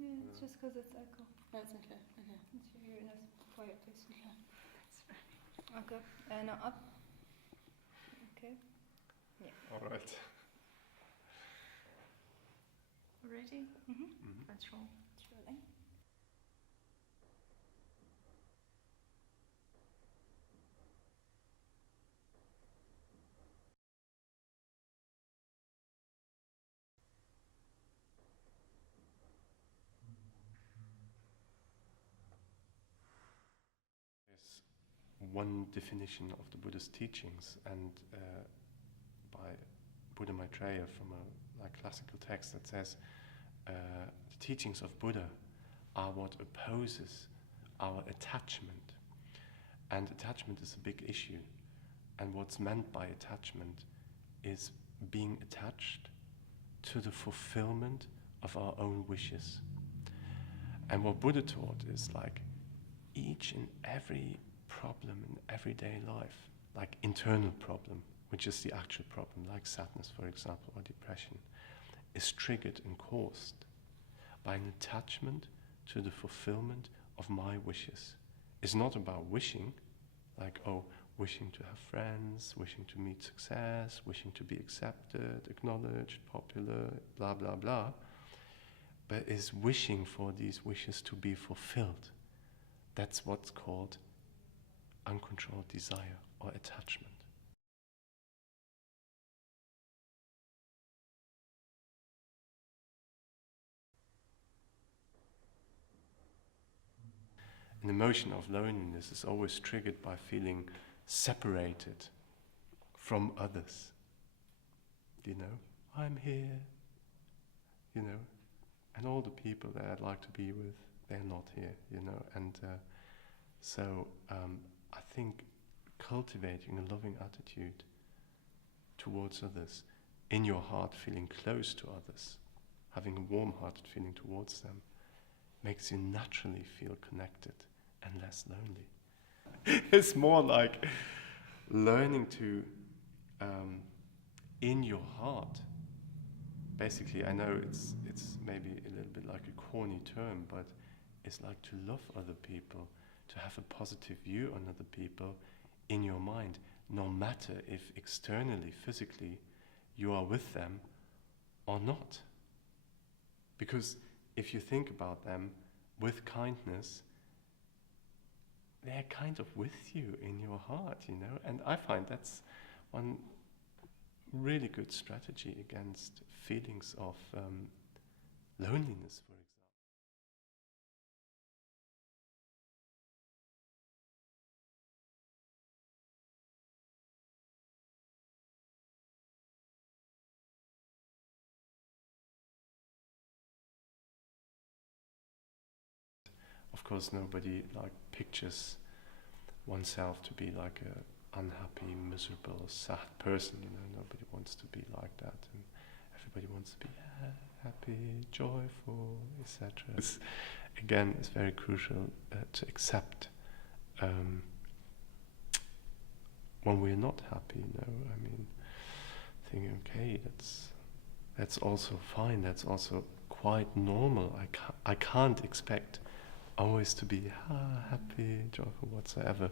Yeah, it's just because it's echo. That's okay. Okay. You're in a quiet place. Yeah. That's right. Okay. Now up. Okay. Yeah. All right. Ready? Mm-hmm. Let's roll. Surely. There's one definition of the Buddha's teachings, and by Buddha Maitreya from a classical text that says the teachings of Buddha are what opposes our attachment. And attachment is a big issue. And what's meant by attachment is being attached to the fulfillment of our own wishes. And what Buddha taught is like each and every problem in everyday life, like internal problem, which is the actual problem, like sadness, for example, or depression, is triggered and caused by an attachment to the fulfillment of my wishes. It's not about wishing, like, oh, wishing to have friends, wishing to meet success, wishing to be accepted, acknowledged, popular, blah, blah, blah, but is wishing for these wishes to be fulfilled. That's what's called uncontrolled desire or attachment. An emotion of loneliness is always triggered by feeling separated from others. You know, I'm here, you know, and all the people that I'd like to be with, they're not here, you know, and so I think cultivating a loving attitude towards others, in your heart feeling close to others, having a warm-hearted feeling towards them, makes you naturally feel connected and less lonely. It's more like learning to, in your heart, basically, I know it's maybe a little bit like a corny term, but it's like to love other people, to have a positive view on other people in your mind, no matter if externally, physically, you are with them or not. Because if you think about them with kindness, they're kind of with you in your heart, you know, and I find that's one really good strategy against feelings of loneliness, for example. Of course, nobody like pictures oneself to be like a unhappy, miserable, sad person. You know, nobody wants to be like that, and everybody wants to be happy, joyful, etc. Again, it's very crucial to accept when we're not happy. You know, I mean, thinking, okay, that's also fine. That's also quite normal. I can't expect always to be happy, joyful, whatsoever.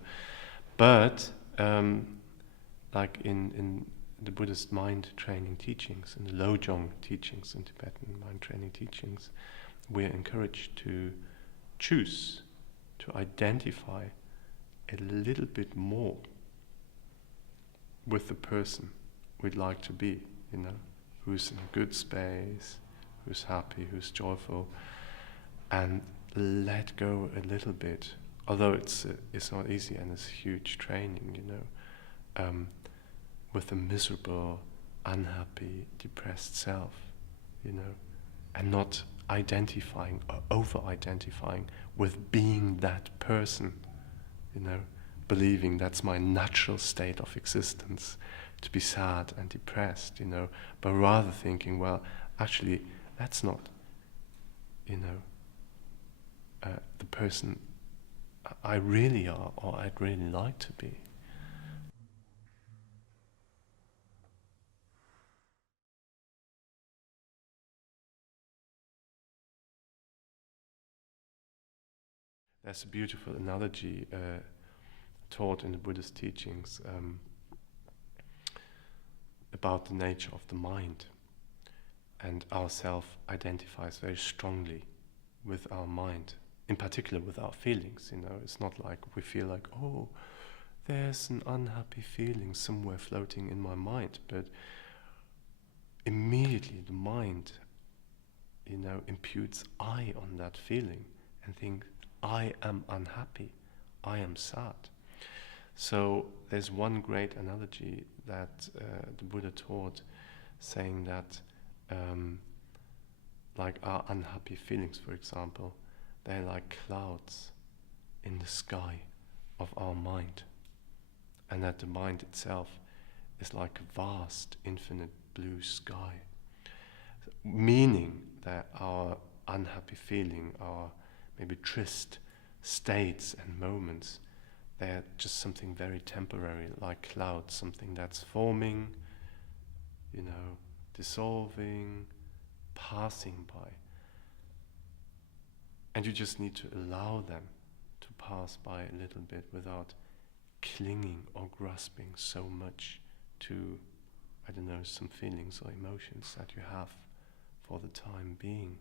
But like in the Buddhist mind training teachings, in the Lojong teachings, in Tibetan mind training teachings, we're encouraged to choose, to identify a little bit more with the person we'd like to be, you know, who's in a good space, who's happy, who's joyful, and let go a little bit, although it's not easy and it's huge training, you know, with a miserable, unhappy, depressed self, you know, and not identifying or over-identifying with being that person, you know, believing that's my natural state of existence, to be sad and depressed, you know, but rather thinking, well, actually, that's not, you know, the person I really are or I'd really like to be. There's a beautiful analogy taught in the Buddhist teachings about the nature of the mind. And our self identifies very strongly with our mind, in particular with our feelings. It's not like we feel like, oh, there's an unhappy feeling somewhere floating in my mind, but immediately the mind, imputes I on that feeling and thinks, I am unhappy, I am sad. So there's one great analogy that the Buddha taught, saying that like our unhappy feelings, for example, they're like clouds in the sky of our mind, and that the mind itself is like a vast, infinite blue sky, meaning that our unhappy feeling, our maybe trist states and moments, they're just something very temporary, like clouds, something that's forming, dissolving, passing by. And you just need to allow them to pass by a little bit without clinging or grasping so much to, some feelings or emotions that you have for the time being.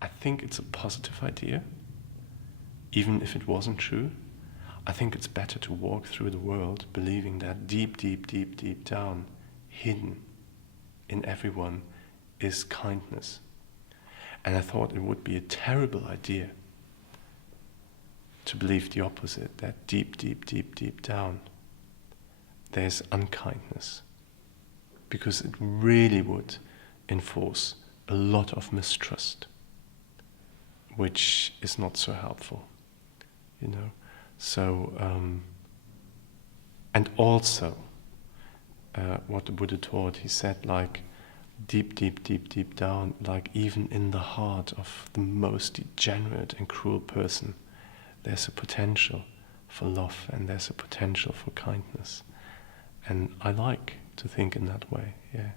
I think it's a positive idea, even if it wasn't true. I think it's better to walk through the world believing that deep, deep, deep, deep down, hidden in everyone, is kindness. And I thought it would be a terrible idea to believe the opposite, that deep, deep, deep, deep down, there's unkindness. Because it really would enforce a lot of mistrust, which is not so helpful, So, and also, what the Buddha taught, he said, like, deep, deep, deep, deep down, like even in the heart of the most degenerate and cruel person, there's a potential for love and there's a potential for kindness. And I like to think in that way, yeah.